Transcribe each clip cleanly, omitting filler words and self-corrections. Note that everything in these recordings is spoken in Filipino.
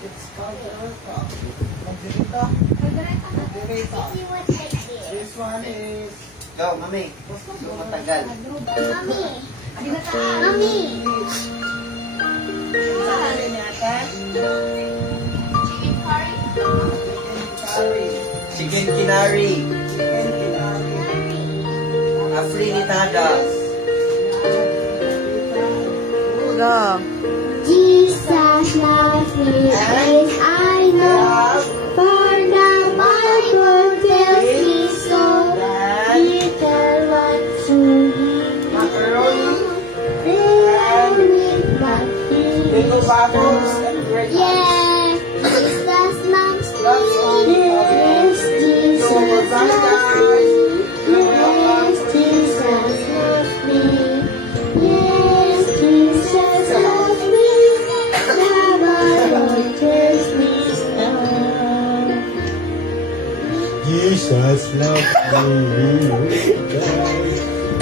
It's Caldereta. Caldereta. Caldereta. This one is... Go, mami. Matagal. Mami. Mami. Sabi natin. Chicken curry. Chicken kinari. Chicken kinari. Afrinitada. Go. Jesus loves me as I know, for the Bible tells me so. Little one to him, Macaroni. and with my Little bubbles and bread. yeah, Jesus loves That's all me. we have. Yes, Jesus So we're back, loves guys. me. Yes, Jesus loves me. Yes, Jesus loves me. The Bible tells me so. Jesus loves me.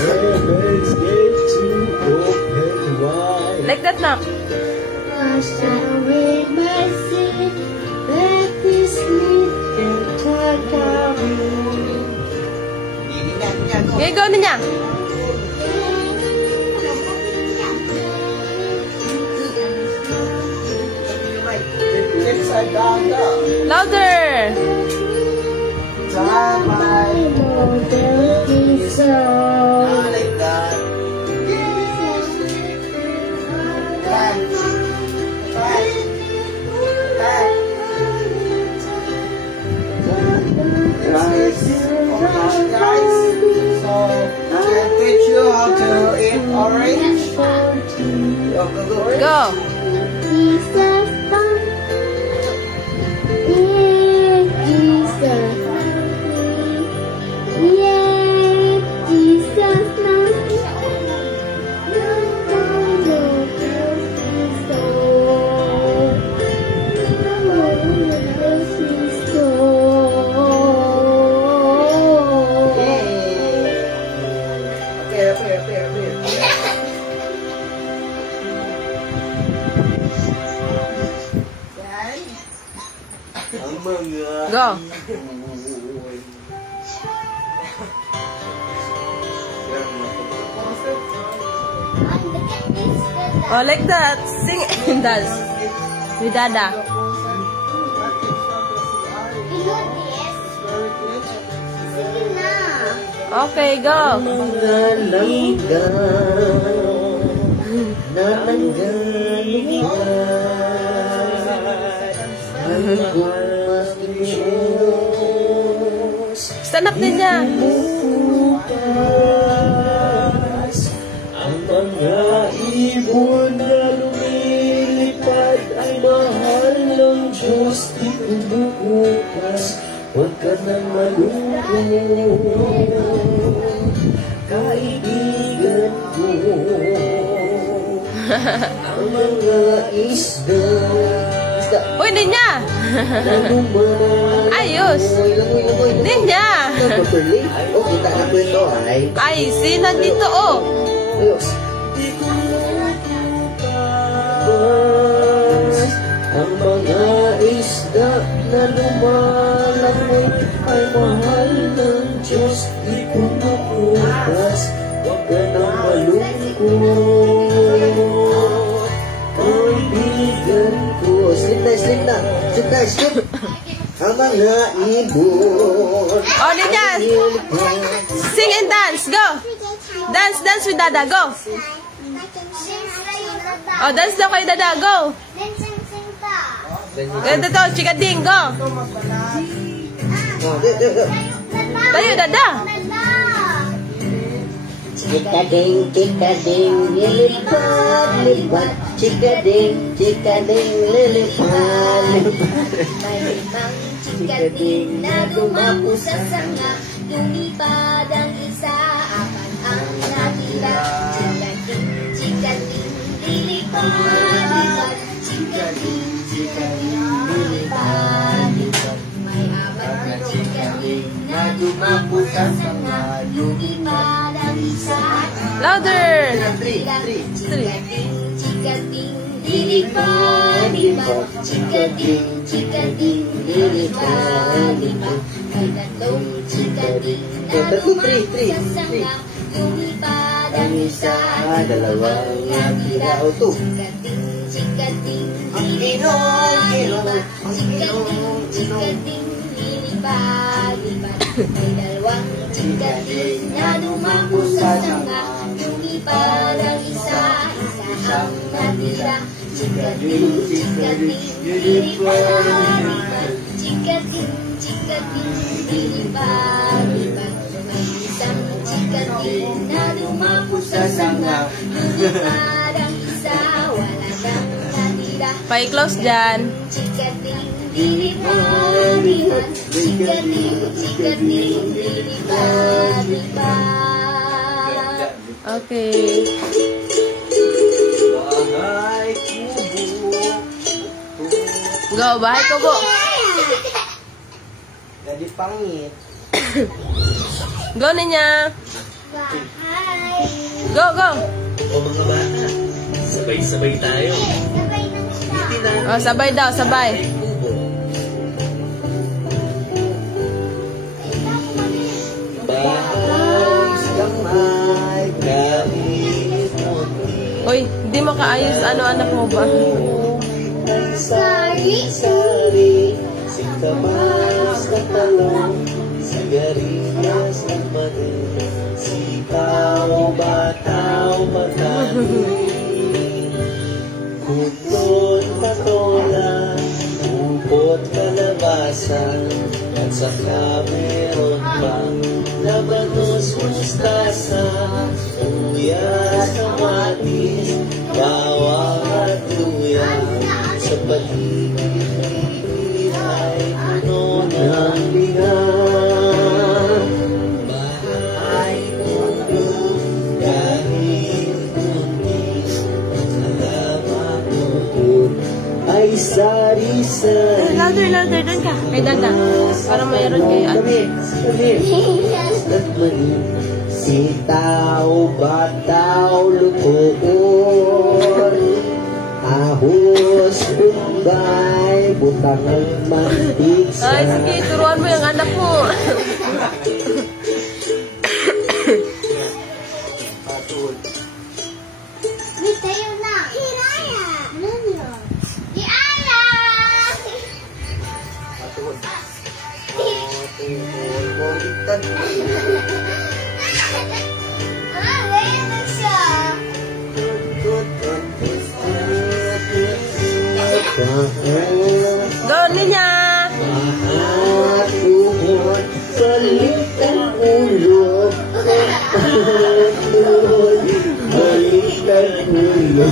Heavens gate to open wide. Like that na. Wash away my sin. Let this sleep and take away. Okay, go na niya. Upside down down. Louder. The Bible tells me so. Like that. Guys, so I can teach you how to eat orange. Go, go, go. Go. Jesus loves me. Jesus loves me. Yeah, Jesus loves me. The Bible tells me so. The Bible tells me so. Go. Oh, like that. Sing and dance. With Dada. Okay, go. Mga langgaw na nanggaling ako mas Diyos. Stand up din niya. Bukas, ang mga ibon na lumilipad ay mahal ng Diyos di umuupas. Huwag ka nang malungkot, kaibigan ko. Ang mga isda Uy, din niya. na lumalangoy. Ayos. Din niya. Okay, tak na po ito ay. Ay, si nandito oh. Ayos. Ang mga isda na lumalangoy ay mahal ng Diyos, di kumukupas. Huwag ka nang malungkot, kaibigan ko. Slip na, slip na. Slip na, slip. Ang mga ibon. Oh, din niya. Sing and dance. Go. Dance, dance with Dada. Go. Oh, dance daw kayo, Dada. Go. Ganito to, chikading. Go. Tayo, Dada. Chikading, chikading, lilipad, lipad. Chikading, chikading, lilipad, lipad. May limang chikading na dumapo sa sanga. Lumipad ang isa, apat ang natira. Chikading, chikading, lilipad, lipad. Chikading, chikading, lilipad, lipad. May apat na chikading na dumapo sa sanga. Lumipad ang isa. Louder. Chikading, chikading, lilipad-lipad, chika-ding, chika-ding, lilipad-lipad. May tatlong chika-ding na lumasasanga, lumipad ang isa, dalawang natira. Chika-ding, chika-ding, lilipad-lipad, chika-ding, chika-ding, lilipad-lipad. May dalawang chika-ding na lumako sa sanga, lumipad ang isa, ang natira. Chika-ding, chika-ding, lilipad-lipad, chika-ding, chika-ding, lilipad-lipad. May isang chika-ding na lumako sa sanga, lumipad ang isa, wala kang natira. Pa-close dyan. Chika-ding, lilipad-lipad, chika-ding, chika-ding, lilipad-lipad. Okay. Bahay kubo. Go, bahay kubo. Jadi pangit. Go, Ninya. Bahay. Go, go. O mga bata, sabay-sabay tayo. Sabay ng isa. Oh, sabay daw, sabay. Kubo. Bahay sa may kahit munti. Uy, di mo kaayos. Ano anak mo ba? Sari-sari, singkamas na talong, sigarilyas ng mani, sitaw, bataw, magkano. Kuton, patola, upot, kalabasa, at saka meron pang labanos, mustasa, uyas, kamatis, bawang at luya. Sa paligid ay puno ng bigang. Bahay kubo, kahit kunti, alamat mo ay sari-sari. Louder, louder. Doon ka. Kay Dada. Para mayroon kayo. At mani, sitaw, bataw, lukoor, ahos, bumbay, butang ng mantik sa Ay, sige. Turuan mo yung anak mo. Wait, tayo na. Hiraya. Ano yun? Diana! Ah, ganyan na siya. Go, Ninya. Mahatuhod, balik ang ulo. Balik ang ulo.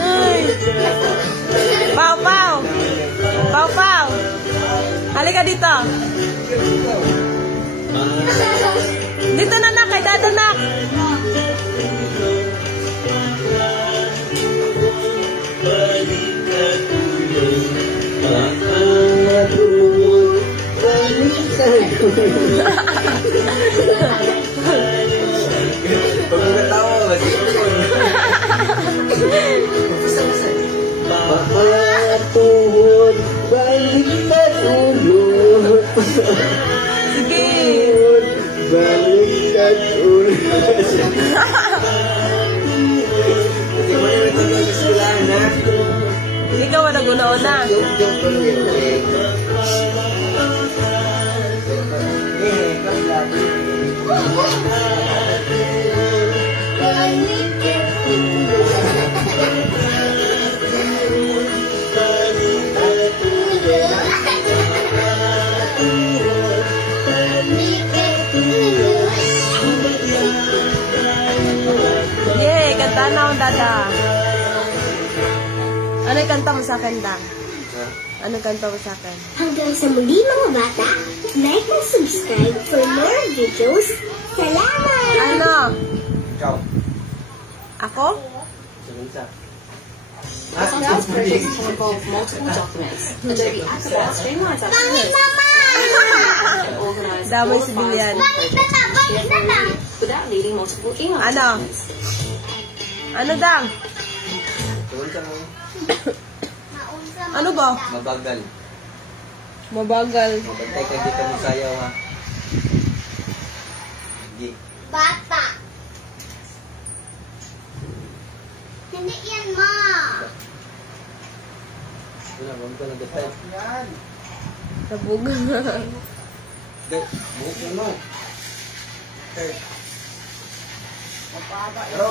Ay. Pau, Pau. Pau, Pau. Halika dito. Dito na nak, kay Dada nak. Mahatuhod, balik ang ulo. Pag natawa, Mahatuhod, balik ang ulo. Sige. Balik ang ulo. Hindi mo na ito sa eskwelahan, ha? Ikaw ang nag-una-una. Joke ko lang yun, eh. Yay, kanta na akong Dada. Ano yung kanta mo sa akin, Dang? Ano yung kanta mo sa akin? Hanggang sa muli mga bata, like and subscribe for more videos. Salamat! Ano? Ikaw. Ako? Sa Files purchase will involve multiple documents. Adobe Acrobat streamlines Pangit, activities Mama! and organize Damay all si files Bilian. and Pangit na na! Pangit na na! without needing multiple email Ano? documents. Ano daw? Tuwal ka lang. Ano ba? Mabagal. Mabagal. Mabantay ka dito mo sayaw ha. Hindi. Bata. Hindi yan, ma. Wala, mami ka lang gatay. Yan. Sabog. Buhok mo no. Pero,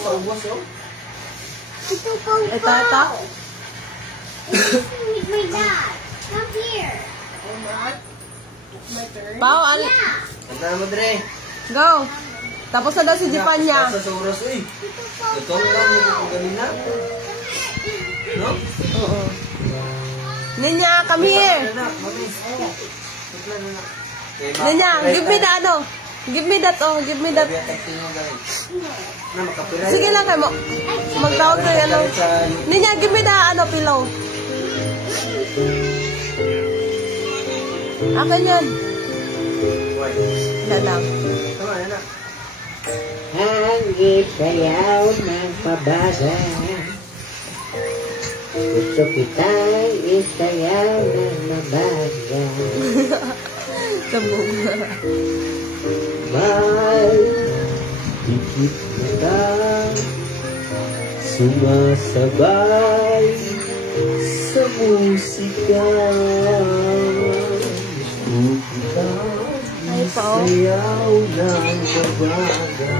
paubos oh. Ito po. Ito. With my dad. Come here. Pao, Yeah. Kanta mo, Dre. go. Tapos na daw si Jipan niya. Sa oras, uy. Ito lang, hindi ko galing na. No? Oo. Ninya, come here. Ninya, give me the ano. Give me that, oh. Give me that. Sige lang kayo mo. Magtawag kayo, ano. Ninya, give me the, ano, pillow. Akin yun. Yan lang. Hangit sayaw ng pabaga. Gusto kita'y isayaw ng mabaga. Sabog. May dikit na ka sumasabay sa musika. Gusto kita'y isayaw ng mabaga.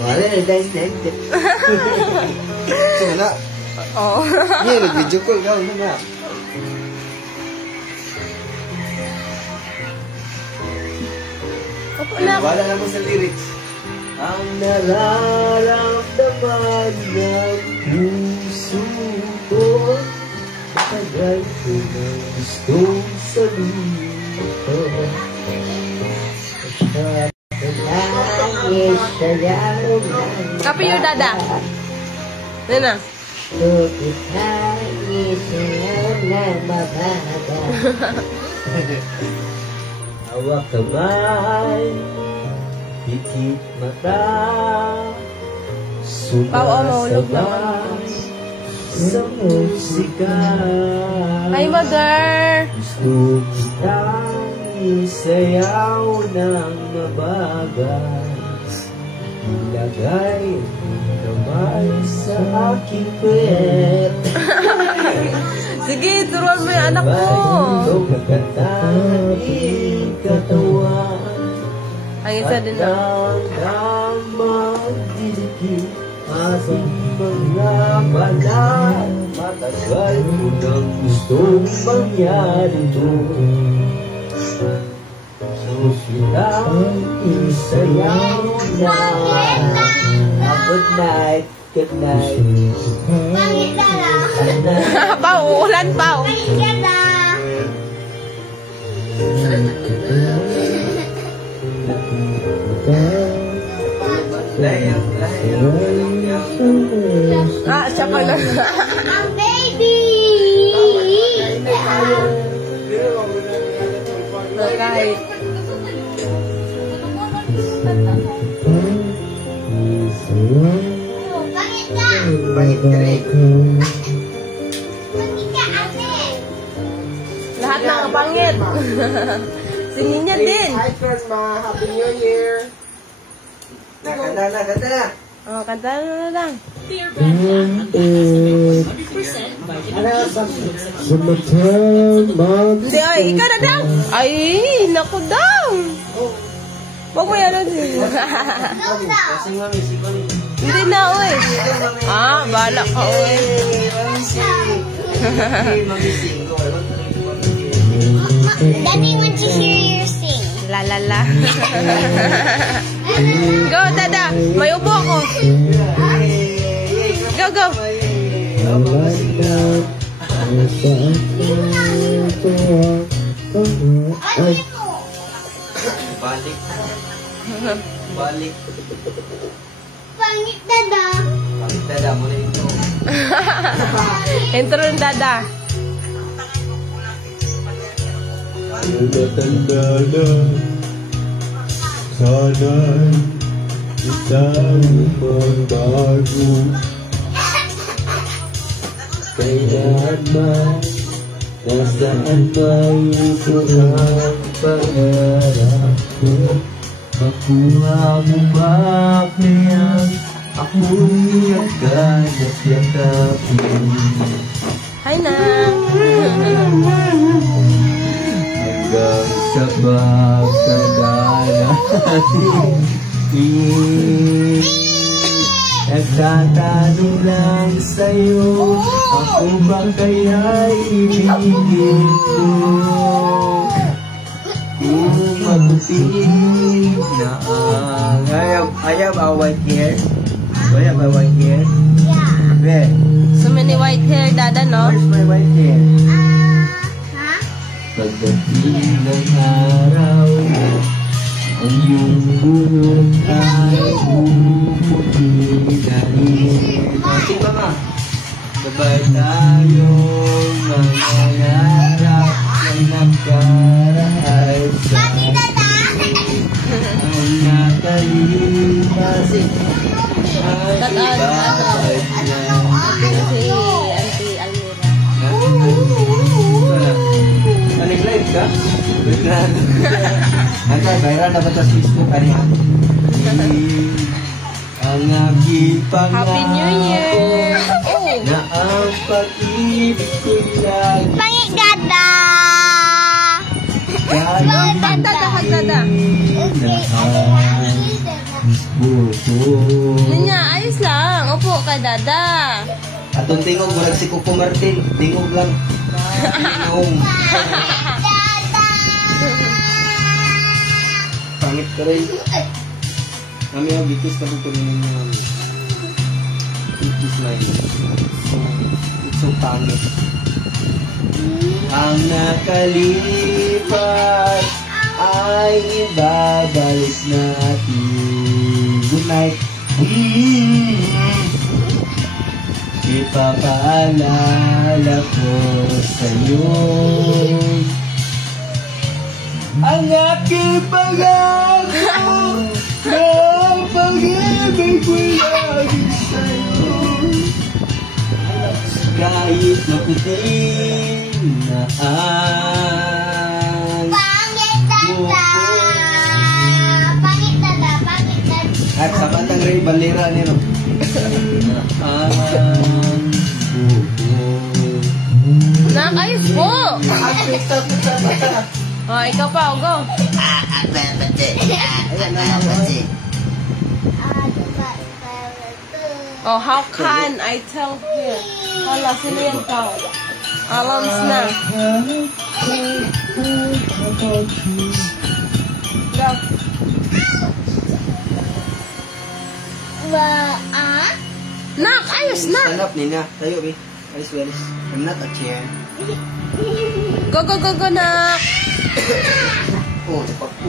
Wala na dahil na. Wala. Oo. Hindi, nag-video call ka. Ano na? Opo na. Wala naman sa lyrics. Ang nararamdaman ng puso ko, matagal ko na gustong sabihin. Hangit sayaw ng Copy your dada. Yan na. gusto kita'y isayaw ng mabaga. Hawak kamay, pikit mata, Mahulog sumasabay sa musika. Hi, mother. Gusto kitang isayaw ng mabagay. Ilagay ang kamay sa aking puwet. Sige, turuan mo yung anak mo. Bago kakatahin katawan. Ang isa din na. At magdidikit aking mga balat. Matagal ko nang gustong mangyari to. Susunod isayaw na. Good night, good night. Pangit ka na. Pao, ulan, Pao. Pangit ka na. Ah, siya pala. Ang baby. Kahit. Pangit ka. Pangit ka rin. Pangit ka, ate. Lahat ng pangit. Si Ninya din. Hi, Grandma. Happy New Year. Nakanta na, kanta na. Oh, kanta na lang. Hindi, ay, ikaw na daw. Ay, naku daw. Huwag mo yan. Kasi mami, si Connie. Hindi na, oy. Ah, balak ka, oy. Mami, sing. Daddy wants to hear you sing. La la la. Go, dada. May ubo ako. Go, go. Ano ito? Balik. Balik. Pangit dada. Balik dada mo na ito. Intro ng dada. Natatanda na sana'y Tayo magbago. Kailan man, nasaan man ito ang pangarap ko. Makuha mo ba kaya ako'y agad at yakapin? Hi na. Hanggang sa pagkagana nagtatanong lang sa'yo, ako ba kaya'y ibigin ko? Kung mabuting na I have a white hair. I have a white hair. Where? So many white hair, Dada, no? Where's my white hair? pagdating ng araw, ang iyong buhok ay umuputi dahil Masing ka nga. sabay tayong mangarap ng nagkarahay sa ang nakalipas ay ibabalik na. Si Auntie Almira. Nag-live ka? Wait lang. Viral na ba sa Facebook? Ang aking pangako Happy New Year! na ang pag-ibig ko'y lagi Pangigada! Dada, Dada. Yun nga, ayos lang. Upo ka, Dada. Atong tingog, murag si Coco Martin. Tingog lang. Tingog. Pangit ka rin. Kami ang bitis na kung kunin mo. Bitis na yun. It's so pangit. ang nakalipas ay ibabalik natin. Good night. Ipapaalala ko sa'yo ang aking pangako na ang pag-ibig ko'y lagi sa'yo. Kahit maputing na ang At sa kantang Ray Valera nino. Nak, ayos po. Oh, ikaw pa, go. Oh, how can I tell here? Hala, sino yan tao? Alams na. Go. Nak, ayos na. Stand up, Nina. Tayo, be. Alis, alis. I'm not a chair. Go, go, go, go, nak. Oh, tapak po.